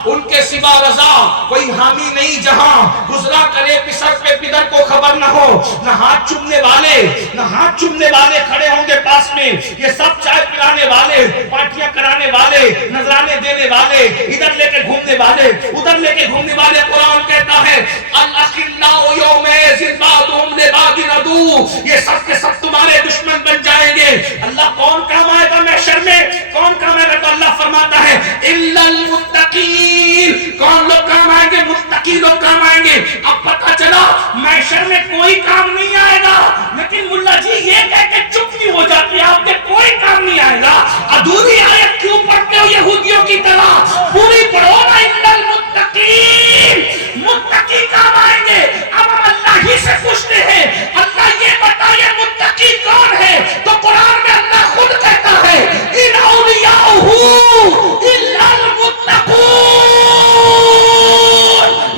ان کے سوا رضا کوئی حامی نہیں جہاں گزرا کرے پسر پہ پدر کو خبر نہ ہو نہ ہاتھ چومنے والے کھڑے ہوں گے پاس میں یہ سب چائے پلانے والے پارٹیاں کرانے والے نذرانے دینے والے ادھر لے کے گھومنے والے ادھر لے کے گھومنے والے قرآن کہتا ہے الاخلاء یومئذ بعضهم لبعض عدو یہ سب کے سب تمہارے دشمن بن جائیں گے اللہ کون کام آئے گا محشر میں کون کام آئے گا تو اللہ فرماتا ہے الا المتقین کون لوگ کام آئیں گے متقی لوگ کام آئیں گے اب پتہ چلا محشر میں کوئی کام نہیں آئے گا لیکن ملا جی یہ کہہ کے چپ نہیں ہو جاتی آپ کے کوئی کام نہیں آئے گا ادھوری آیت کیوں پڑھتے ہو یہودیوں کی طرح پوری پڑھو نا الا المتقین متقی کام آئیں گے اب ہم اللہ ہی سے پوچھتے ہیں اللہ یہ بتائیے متقی کون ہے تو قرآن میں اللہ خود کہتا ہے ان اولیاءہ الا المتقون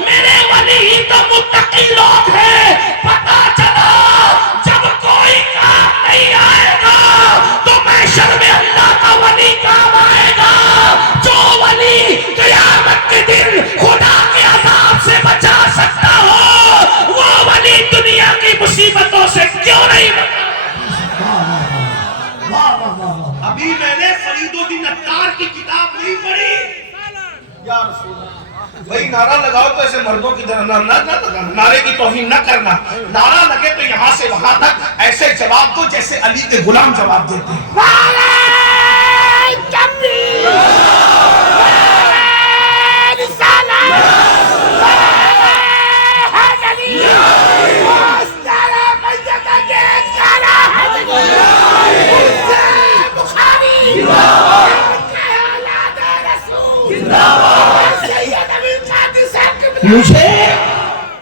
میرے ولی ہی تو متقی لوگ ہیں پتا چلا جب کوئی کام نہیں آئے گا تو محشر میں اللہ کا ولی کام آئے گا جو ولی قیامت کے دن خدا کے عذاب سے بچا سکتا ہو وہ ولی دنیا کی مصیبتوں سے کیوں نہیں بچا ابھی میں نے فرید الدین عطار کی کتاب نہیں پڑھی یا رسول اللہ بھئی نعرہ لگاؤ تو ایسے مردوں کی طرح نہ لگانا نعرے کی توہین نہ کرنا نعرہ لگے تو یہاں سے وہاں تک ایسے جواب دو جیسے علی کے غلام جواب دیتے ہیں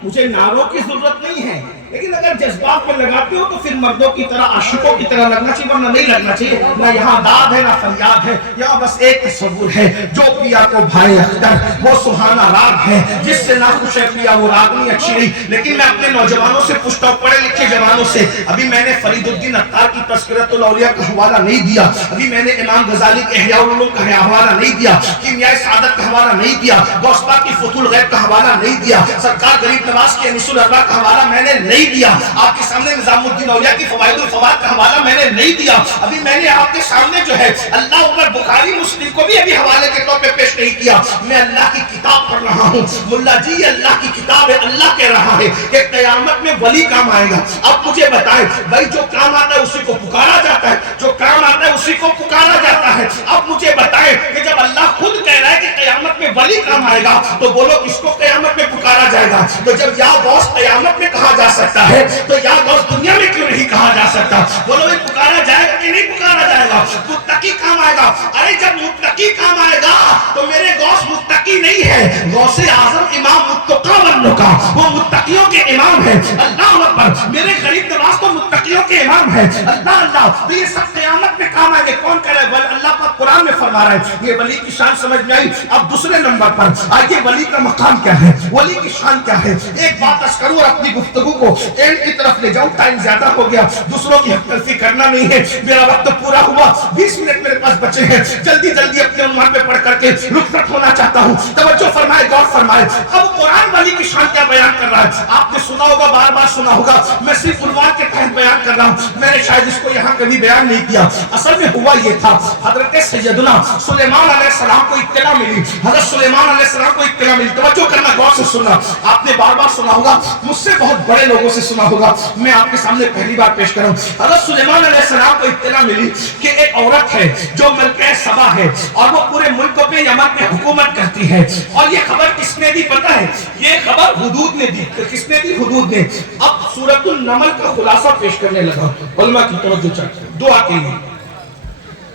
مجھے نعروں کی ضرورت نہیں ہے لیکن اگر جذبات پر لگاتے ہو تو پھر مردوں کی طرح عاشقوں کی طرح لگنا چاہیے ورنہ نہیں لگنا چاہیے نہ یہاں داد ہے نہ فریاد ہے یہاں بس ایک تصور ہے جو پیا کو بھائی اختر وہ سہانا راگ ہے جس سے نہ خوش ہے پیا وہ راگنی اچھی نہیں لیکن میں اپنے نوجوانوں سے پوچھتا ہوں پڑھے لکھے جوانوں سے ابھی میں نے فرید الدین عطار کی تذکرۃ الاولیاء کا حوالہ نہیں دیا ابھی میں نے امام غزالی کے احیاء العلوم کا حوالہ نہیں دیا کیمیائے سعادت کا حوالہ نہیں دیا غوث پاک کی فتح الغیب کا حوالہ نہیں دیا سرکار غریب نواز کے انیس الاربع کا حوالہ میں نے نہیں دیا آپ کے سامنے نظام الدین اولیاء کی فوائد الفوائد کا حوالہ میں نے نہیں دیا ابھی میں نے آپ کے سامنے جو ہے اللہ عمر بخاری مسلم کو بھی ابھی حوالے کے طور پہ پیش نہیں کیا میں اللہ کی کتاب پڑھ رہا ہوں ملا جی یہ اللہ کی کتاب ہے اللہ کہہ رہا ہے کہ قیامت میں ولی کام آئے گا اب مجھے بتائیں بھائی جو کام آتا ہے اسی کو پکارا جاتا ہے جو کام آتا ہے اسی کو پکارا جاتا ہے اب مجھے بتائیں کہ جب اللہ خود کہہ رہا ہے کہ قیامت میں ولی کام آئے گا تو بولو کس کو قیامت میں پکارا جائے گا تو جب یا غوث قیامت میں کہا جا سکتا ہے تو یا غوث دنیا میں کیوں نہیں کہا جا سکتا بولو یہ پکارا جائے گا کہ نہیں پکارا جائے گا متقی کام آئے گا ارے جب متقی کام آئے گا تو میرے غوث متقی نہیں ہے غوث اعظم امام متقی بننے کا وہ متقیوں کے امام ہے اللہ اکبر میرے غریب نواز تو متقیوں کے امام ہے اللہ اللہ تو یہ سب قیامت میں کام آئے گے کون کہہ رہا ہے اللہ پاک قرآن میں فرما رہا ہے یہ ولی کی شان سمجھ میں آئی اب دوسرے نمبر پر آئیے ولی کا مقام کیا ہے ولی کی شان کیا ہے ایک بات عرض کروں اور اپنی گفتگو کو اینڈ کی طرف لے جاؤں ٹائم زیادہ ہو گیا دوسروں کی حق تلفی کرنا نہیں ہے میرا وقت پورا ہوا 20 منٹ میرے پاس بچے ہیں جلدی جلدی اپنے عنوان پہ پڑھ کر کے رخصت ہونا چاہتا ہوں توجہ فرمائے غور فرمائے اب قرآن ولی کی شان کیا بیان کر رہا ہے آپ نے سنا ہوگا بار بار سنا ہوگا میں صرف عنوان کے تحت بیان کر رہا ہوں میں نے شاید اس کو یہاں کبھی بیان نہیں کیا اصل میں ہوا یہ تھا حضرت سیدنا سلیمان علیہ السلام کو اطلاع ملی حضرت سلیمان علیہ السلام کو اطلاع ملی توجہ کرنا غور سے سننا آپ نے بار بار سنا ہوگا مجھ سے بہت بڑے لوگوں سے سنا ہوگا میں آپ کے سامنے پہلی بار پیش کر رہا ہوں حضرت سلیمان علیہ السلام کو اطلاع ملی کہ ایک عورت ہے جو ملکہ سبا ہے اور وہ پورے ملک پہ یمن پہ حکومت کرتی ہے اور یہ خبر کس نے دی پتہ ہے یہ خبر حدود نے دی کس نے دی حدود نے اب سورۃ النمل کا خلاصہ پیش کرنے لگا علماء کی توجہ چاہتے ہیں دعا کے لیے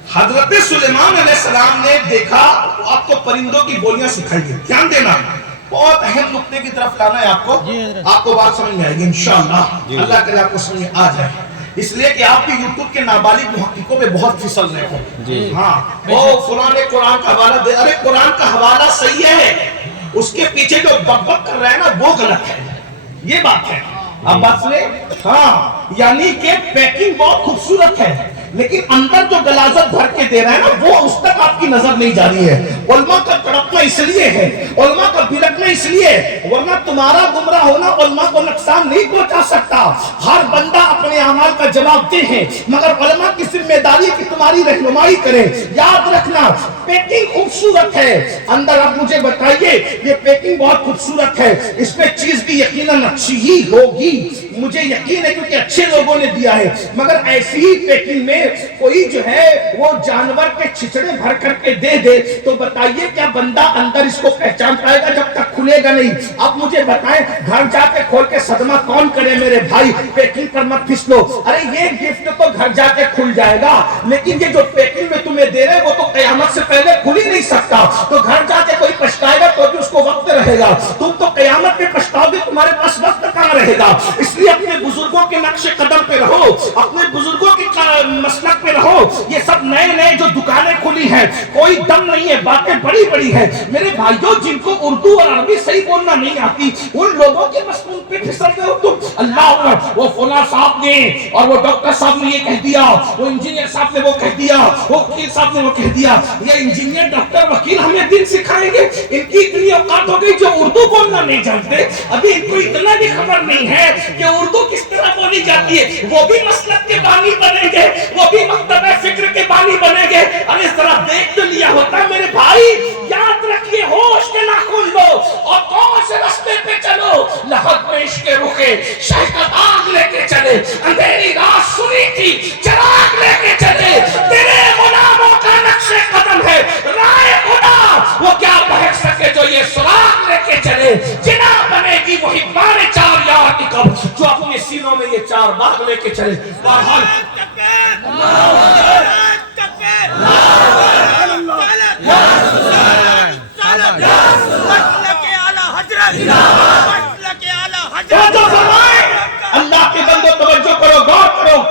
حضرت سلیمان علیہ السلام نے دیکھا آپ کو پرندوں کی بولیاں سکھائی گئی دھیان دینا بہت اہم نقطے کی طرف لانا ہے آپ کو بات سمجھ میں آئے گی انشاءاللہ اللہ کرے آپ کو سمجھ میں آ جائے اس لیے کہ آپ بھی یوٹیوب کے نابالغ محققوں پہ بہت پھسل رہے ہیں ہاں وہ فلاں نے قرآن کا حوالہ دے ارے قرآن کا حوالہ صحیح ہے اس کے پیچھے جو بک کر رہا ہے نا وہ غلط ہے یہ بات ہے اب بات سنیں ہاں یعنی کہ پیکنگ بہت خوبصورت ہے لیکن اندر جو غلاظت بھر کے دے رہا ہے نا وہ اس تک آپ کی نظر نہیں جا رہی ہے. علماء کا تڑپنا اس لیے ہے, علماء کا بھڑکنا اس لیے, ورنہ تمہارا گمراہ ہونا علماء کو نقصان نہیں پہنچا سکتا. ہر بندہ اپنے اعمال کا جواب دے ہے, مگر علماء کی ذمہ داری ہے کہ تمہاری رہنمائی کرے. یاد رکھنا پیکنگ خوبصورت ہے, اندر آپ مجھے بتائیے یہ پیکنگ بہت خوبصورت ہے, اس میں چیز بھی یقیناً اچھی ہی ہوگی, مجھے یقین ہے کیونکہ اچھے لوگوں نے دیا ہے. مگر ایسی ہی پیکنگ میں کوئی جو ہے وہ جانور کے چھچڑے بھر کر کے دے دے تو بتائیے کیا بندہ اندر اس کو پہچان پائے گا؟ جب تک کھلے گا نہیں. اب مجھے بتائیں گھر جا کے کھول کے صدمہ کون کرے میرے بھائی؟ پیکنگ پر مت پھسلو. ارے یہ گفٹ تو گھر جا کے کھل جائے گا, لیکن یہ جو پیکنگ میں تمہیں دے رہے وہ تو قیامت سے پہلے کھل ہی نہیں سکتا. تو گھر جا کے کوئی پچھتائے گا تو بھی اس کو وقت رہے گا, تم تو قیامت میں پچھتاؤ گے, تمہارے پاس وقت کہاں رہے گا. اس لیے اپنے بزرگوں کے نقش قدم پہ رہو, اپنے بزرگوں کی مسلک پہ رہو. یہ سب نئے نئے جو دکانیں کھلی ہیں کوئی دم نہیں ہے, باتیں بڑی بڑی ہیں. میرے بھائیوں جن کو اردو اور عربی صحیح بولنا نہیں آتی ان لوگوں کے مسئلوں پہ پھسل گئے ہو تم. اللہ وہ فلاں صاحب نے اور وہ ڈاکٹر صاحب نے یہ کہہ دیا, وہ انجینئر صاحب نے وہ کہہ دیا, وہ وکیل صاحب نے وہ کہہ دیا. یہ انجینئر ڈاکٹر وکیل ہمیں دین سکھائیں گے؟ ان کی اتنی اوقات ہو گئی جو اردو بولنا نہیں جانتے. ابھی ان کو اتنا بھی خبر نہیں ہے کہ اردو کس طرح بولی جاتی ہے. وہ بھی مسلک کے بانی بنیں گے, وہ بھی مکتبہ فکر کے بانی بنیں گے. ارے ذرا دیکھ تو لیا ہوتا میرے بھائی. یاد رکھیے ہوش کے ناخن لو اور کون سے راستے پہ چلو. لحد میں عشق رخے شہ کا داغ لے کے چلے, اندھیری رات سنی تھی چراغ لے کے چلے. تیرے غلاموں کا نقش قدم ہے رائے خدا, وہ کیا بہک سکے جو یہ سراغ لے کے چلے. جنا بنے گی محبان چار یار کی کب جو اپنے سینوں میں یہ چار باغ لے کے چلے. بہرحال اللہ کے بندو توجہ کرو, غور کرو.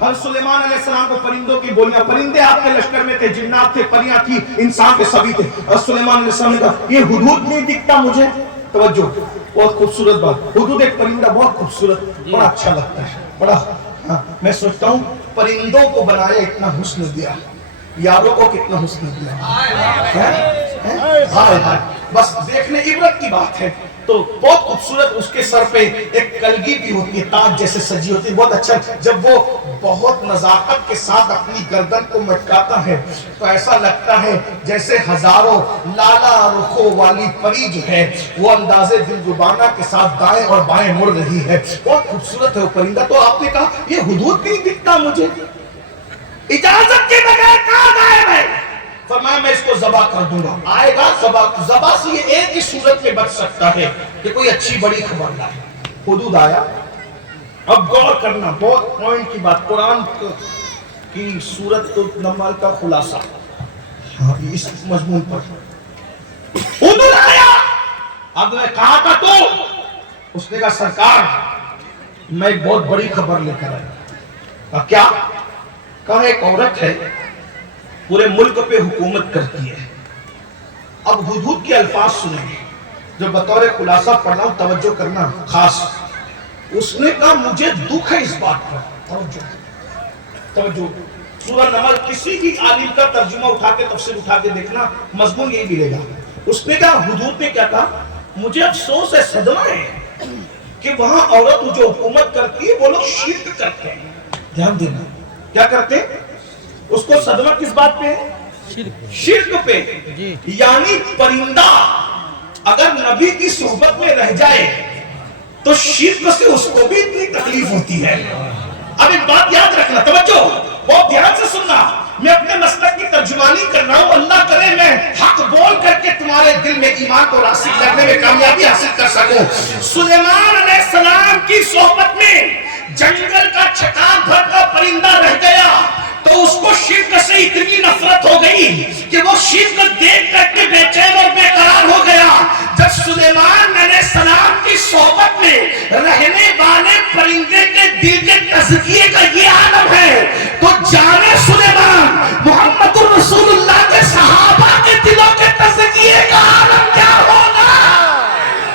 ہر سلیمان علیہ السلام کو پرندوں کی بولیاں, پرندے آپ کے لشکر میں تھے, جنات تھے, پریاں تھی, انسان کے سبھی تھے. اور سلیمان علیہ السلام نے کہا یہ ہدہد نہیں دکھتا مجھے. توجہ, بہت خوبصورت بات. ہدہد ایک پرندہ بہت خوبصورت, بڑا اچھا لگتا ہے, بڑا. میں سوچتا ہوں پرندوں کو بنایا اتنا حسن دیا, یاروں کو کتنا حسن دیا. بس دیکھنے عبرت کی بات ہے. تو بہت خوبصورت اس کے سر پہ ایک کلگی بھی ہوتی ہے, تاج جیسے سجی ہوتی ہے, بہت اچھا. جب وہ بہت نزاکت کے ساتھ اپنی گردن کو مٹکاتا ہے تو ایسا لگتا ہے جیسے ہزاروں لالا رخوں والی پری جو ہے وہ اندازے دلربانہ کے ساتھ دائیں اور بائیں مڑ رہی ہے. بہت خوبصورت ہے وہ پرندہ. تو آپ نے کہا یہ ہدہد نہیں دکھتا مجھے, اجازت کے بغیر کہاں غائب ہے؟ فرمایا میں اس کو ذبح کر دوں گا. آئے گا ذبح سے یہ ایک ہی صورت میں بچ سکتا ہے کہ کوئی اچھی بڑی خبر لائے. ہدہد آیا. اب غور کرنا, بہت پوائنٹ کی بات, قرآن کی سورت نمل کا خلاصہ اس مضمون پر. ہدہد آیا. اب میں کہا تھا تو اس نے کہا سرکار میں ایک بہت بڑی خبر لے کر آیا. کیا؟ کہا ایک عورت ہے پورے ملک پہ حکومت کرتی ہے. اب ہدہد کے الفاظ سنیں جو بطور خلاصہ پڑھ رہا ہوں, توجہ کرنا خاص. اس نے کہا مجھے دکھ ہے اس بات پر. توجہ. سورہ نمل کسی بھی عالم کا ترجمہ اٹھا کے تفسیر اٹھا کے دیکھنا مضمون یہی ملے گا. اس نے کہا ہدہد نے کیا کہا, مجھے افسوس ہے, صدمہ ہے کہ وہاں عورت جو حکومت کرتی ہے وہ لوگ شرک کرتے ہیں. دھیان دینا, کیا کرتے ہیں؟ اس کو صدمہ کس بات پہ ہے؟ شرک پہ. یعنی پرندہ اگر نبی کی صحبت میں رہ جائے تو شرک سے اس کو بھی اتنی تکلیف ہوتی ہے. اب ایک بات یاد رکھنا, توجہ بہت دھیان سے سننا. میں اپنے مسلک کی ترجمانی کر رہا ہوں, اللہ کرے میں حق بول کر کے تمہارے دل میں ایمان کو راسخ کرنے میں کامیابی حاصل کر سکوں. سلیمان علیہ السلام کی صحبت میں جنگل کا چھکان بھر کا پرندہ رہ گیا تو اس کو شرک سے اتنی نفرت ہو گئی کہ وہ شرک دیکھ کر کے بے چین اور بے قرار ہو گیا. جب سلیمان علیہ السلام کی صحبت میں رہنے والے پرندے کے دل کے تزکیے کا یہ عالم ہے تو جانے سلیمان محمد رسول اللہ کے صحابہ کے دلوں کے تزکیے کا عالم کیا ہوگا.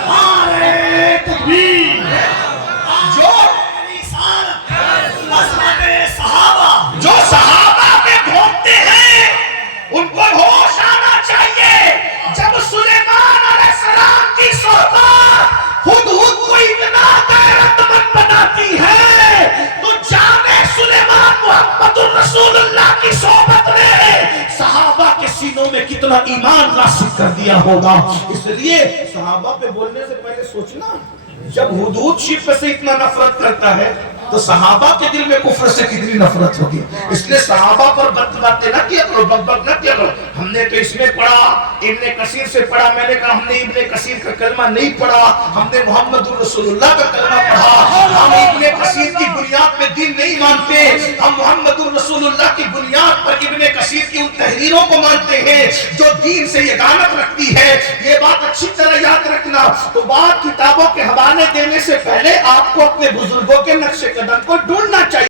نعرہ تکبیر. جو صحابہ میں کتنا ایمان راسخ کر دیا ہوگا. اس لیے صحابہ پہ بولنے سے پہلے سوچنا، جب حدود شریف سے اتنا نفرت کرتا ہے تو صحابہ کے دل میں کفر سے کتنی نفرت ہوگی. اس لیے صحابہ پر بد باتیں نہ کیا کرو، بد بد نہ کیا کرو. ہم نے تو اس میں پڑھا، ابن کثیر سے پڑھا. میں نے کہا ہم نے ابن کثیر کا کلمہ نہیں پڑھا، ہم نے محمد رسول اللہ کا کلمہ پڑھا. ہم ابن کثیر کی بنیاد پہ دین نہیں مانتے، ہم محمد رسول اللہ کی بنیاد پر ابن کثیر کی ان تحریروں کو مانتے ہیں جو دین سے یگانت رکھتی ہے. یہ بات اچھی طرح یاد رکھنا. تو بعض کتابوں کے حوالے دینے سے پہلے آپ کو اپنے بزرگوں کے نقش قدم کو ڈھونڈنا چاہیے.